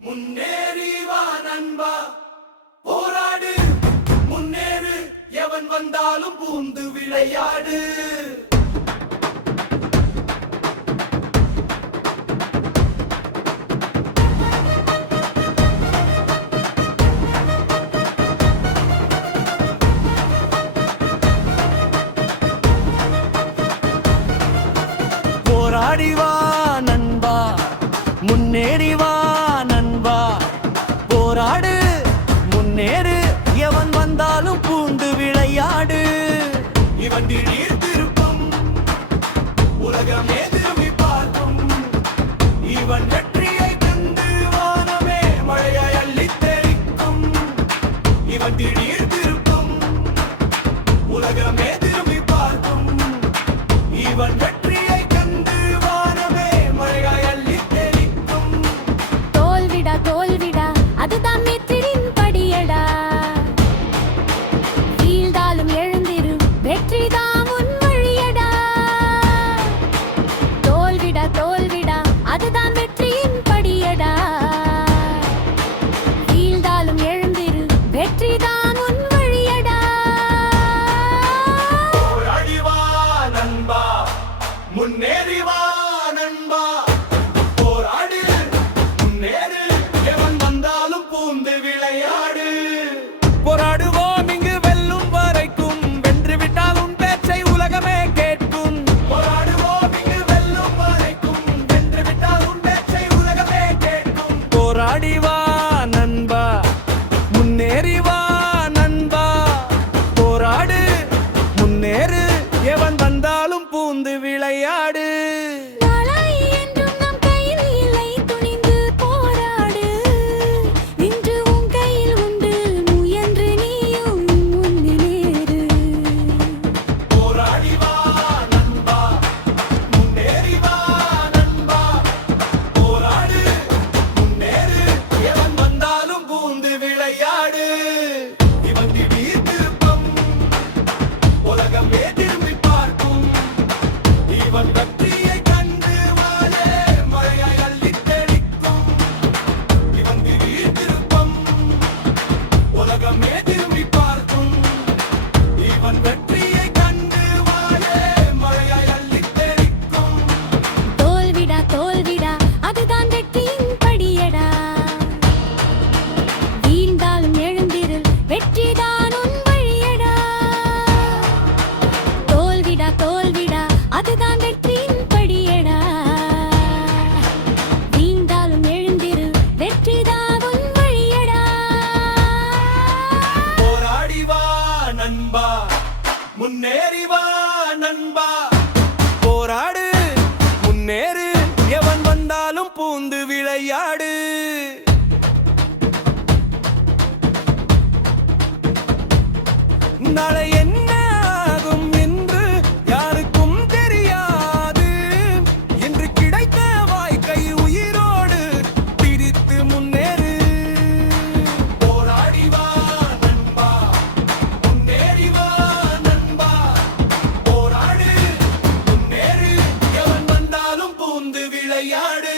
முன்னேறி வா நண்பா, போராடு, முன்னேறு, எவன் வந்தாலும் பூந்து விளையாடு. போராடி வா நண்பா, முன்னேறி வா நண்பா, போராடு, முன்னேறு, எவன் வந்தாலும் பூந்து விளையாடு. இவன் திடீர் திருப்பம், உலகமே திரும்பி பார்க்கும். இவன் வெற்றியை கண்டு வானமே மழையாய் அள்ளித் தெளிக்கும். இவன் திடீர் திருப்பம், உலகமே திரும்பி பார்க்கும். இவன் வெற்றியை கண்டு வானமே மழையாய் அள்ளித் தெளிக்கும். தோல்விடா தோல்விடா, அதுதான் வெற்றியின் படியடா. வீழ்ந்தாலும் எழுந்திரு, வெற்றிதான் உன் வழியடா. தோல்விடா தோல்விடா, அதுதான் வெற்றியின் படியடா. வீழ்ந்தாலும் எழுந்திரு, வெற்றிதான் உன் வழியடா. போராடி வா நண்பா, முன்னேறி வா நண்பா, போராடு, முன்னேறு, எவன் வந்தாலும் பூந்து விளையாடு. போராடுவோம் இங்கு வெல்லும் வரைக்கும், வென்று விட்டால் உன் பேச்சை உலகமே கேட்கும். போராடுவோம் இங்கு வெல்லும் வரைக்கும், வென்று விட்டால் உன் பேச்சை உலகமே கேட்கும். போராடி வா நண்பா, முன்னேறி வா நண்பா, போராடு, முன்னேறு, எவன் வந்தாலும் பூந்து விளையாடு. நாளை என்றும் நம் கையில் இல்லை, துணிந்து போராடு. இன்று உன் கையில் உண்டு, முயன்று நீயும் முன்னேறு. போராடி வா நண்பா, முன்னேறி வா நண்பா, போராடு, முன்னேறு, எவன் வந்தாலும் பூந்து விளையாடு. இவன் திடீர் திருப்பம், உலகமே திரும்பி பார்க்கும். இவன் வெற்றியை கண்டு வாழே மழையாய் அள்ளித் தெளிக்கும். இவன் திடீர் திருப்பம், உலகமே திரும்பி பார்க்கும். இவன் வெற்றியை கண்டு வாழே மழையாய் அள்ளித் தெளிக்கும். தோல்விடா தோல்விடா, அதுதான் வெற்றியின் படியடா. வீழ்ந்தாலும் எழுந்திரு, வெற்றிதான் உன் வழியடா. தோல்விடா தோல்விடா, அதுதான் வெற்றியின் படியடா. வீழ்ந்தாலும் எழுந்திரு, வெற்றிதான் உன் வழியடா. போராடி வா நண்பா, முன்னேறி வா நண்பா, போராடு, முன்னேறு, எவன் வந்தாலும் பூந்து விளையாடு. நாளை என்ன ஆகும் என்று யாருக்கும் தெரியாது. இன்று கிடைத்த வாய்க்கை உயிரோடு பிரித்து முன்னேறு. போராடி வா நண்பா, முன்னேறி வா நண்பா, போராடு, முன்னேறு, எவன் வந்தாலும் பூந்து விளையாடு.